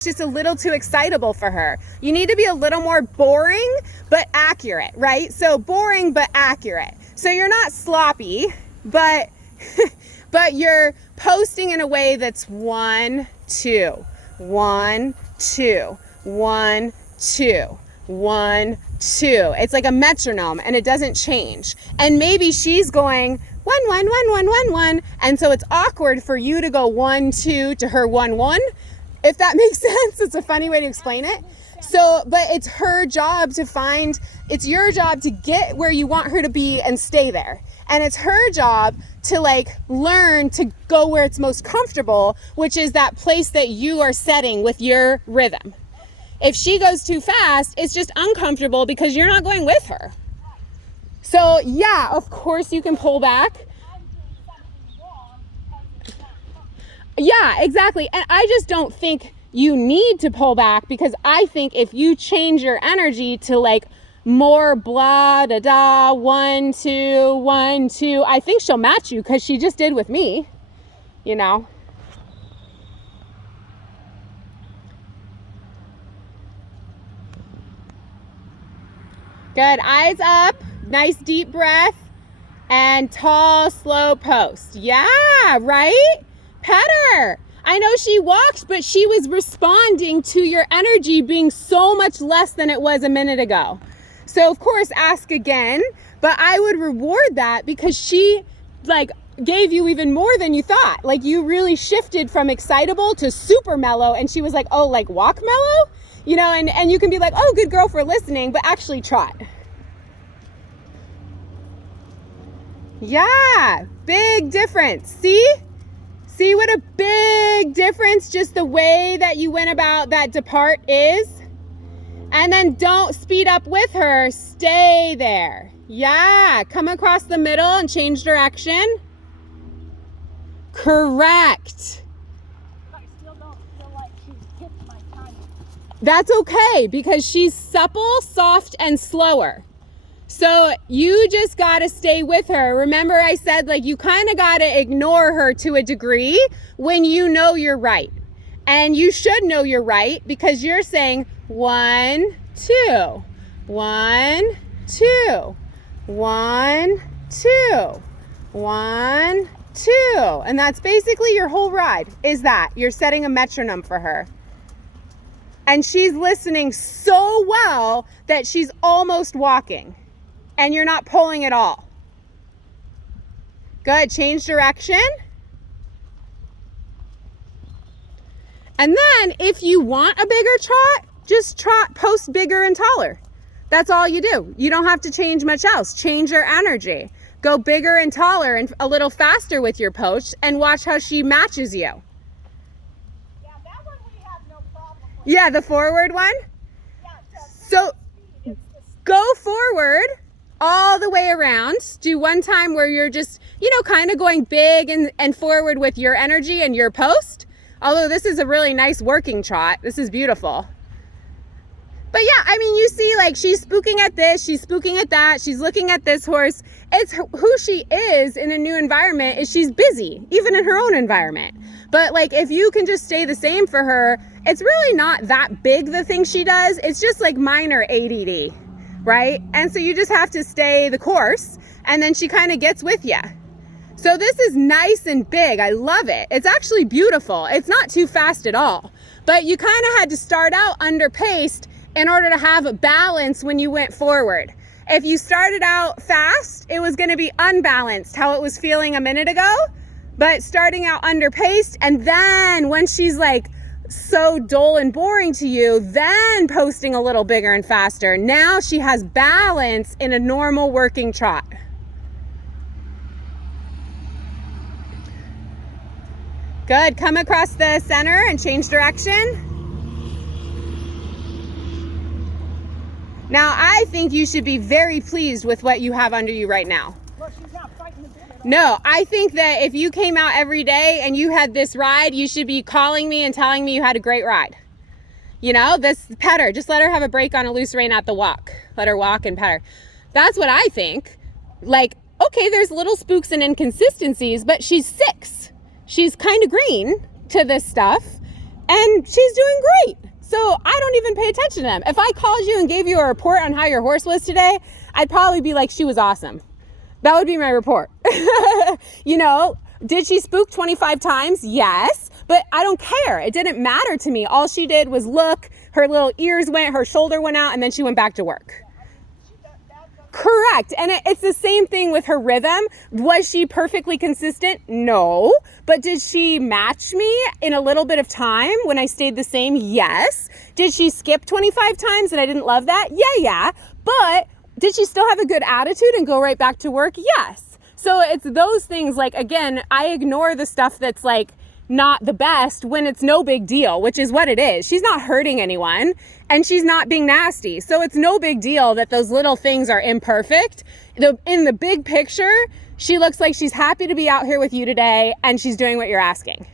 just a little too excitable for her. You need to be a little more boring but accurate, right? So boring but accurate. So you're not sloppy, but but you're posting in a way that's 1, 2, 1, 2, 1, 2, 1, 2. It's like a metronome and it doesn't change. And maybe she's going 1, 1, 1, 1, 1, 1. And so it's awkward for you to go 1, 2 to her 1, 1. If that makes sense. It's a funny way to explain it. So, but it's her job to find, it's your job to get where you want her to be and stay there. And it's her job to like learn to go where it's most comfortable, which is that place that you are setting with your rhythm. If she goes too fast, it's just uncomfortable because you're not going with her. So yeah, of course you can pull back. Yeah, exactly. And I just don't think you need to pull back, because I think if you change your energy to like more blah, da, da, 1, 2, 1, 2, I think she'll match you, because she just did with me, you know. Good. Eyes up. Nice deep breath. And tall, slow post. Yeah, right? Pet her. I know she walked, but she was responding to your energy being so much less than it was a minute ago. So of course, ask again, but I would reward that, because she like gave you even more than you thought. Like you really shifted from excitable to super mellow, and she was like, oh, like walk mellow? You know, and you can be like, oh, good girl for listening, but actually trot. Yeah, big difference. See what a big difference just the way that you went about that depart is? And then don't speed up with her. Stay there. Yeah, come across the middle and change direction. Correct. I still don't feel like she's hit my timing. That's okay, because she's supple, soft, and slower. So you just got to stay with her. Remember I said, like, you kind of got to ignore her to a degree when you know you're right. And you should know you're right, because you're saying 1, 2, 1, 2, 1, 2, 1, 2. And that's basically your whole ride, is that you're setting a metronome for her. And she's listening so well that she's almost walking. And you're not pulling at all. Good. Change direction. And then if you want a bigger trot, just trot, post bigger and taller. That's all you do. You don't have to change much else. Change your energy. Go bigger and taller and a little faster with your post, and watch how she matches you. Yeah, that one we have no problem with. Yeah, the forward one? Yeah, So go forward all the way around. Do one time where you're just, you know, kind of going big and forward with your energy and your post. Although this is a really nice working trot. This is beautiful. But yeah, I mean, you see, like, she's spooking at this, she's spooking at that, she's looking at this horse. It's who she is in a new environment, is she's busy, even in her own environment. But like, if you can just stay the same for her, it's really not that big, the thing she does. It's just like minor ADD, right? And so you just have to stay the course, and then she kind of gets with you. So this is nice and big. I love it. It's actually beautiful. It's not too fast at all. But you kind of had to start out underpaced in order to have a balance when you went forward. If you started out fast, it was going to be unbalanced, how it was feeling a minute ago. But starting out underpaced, and then when she's like so dull and boring to you, then posting a little bigger and faster. Now she has balance in a normal working trot. Good. Come across the center and change direction. Now, I think you should be very pleased with what you have under you right now. Well, she's not fighting the bit at all. No, I think that if you came out every day and you had this ride, you should be calling me and telling me you had a great ride. You know, this pet her. Just let her have a break on a loose rein at the walk. Let her walk and pet her. That's what I think. Like, okay, there's little spooks and inconsistencies, but she's 6. She's kind of green to this stuff. and she's doing great. So I don't even pay attention to them. If I called you and gave you a report on how your horse was today, I'd probably be like, she was awesome. That would be my report. You know, did she spook 25 times? Yes, but I don't care. It didn't matter to me. All she did was look, her little ears went, her shoulder went out, and then she went back to work. Correct. And it's the same thing with her rhythm. Was she perfectly consistent? No. But did she match me in a little bit of time when I stayed the same? Yes. Did she skip 25 times and I didn't love that? Yeah. But did she still have a good attitude and go right back to work? Yes. So it's those things, like, again, I ignore the stuff that's like not the best when it's no big deal, which is what it is. She's not hurting anyone and she's not being nasty. So it's no big deal that those little things are imperfect. In the big picture, she looks like she's happy to be out here with you today and she's doing what you're asking.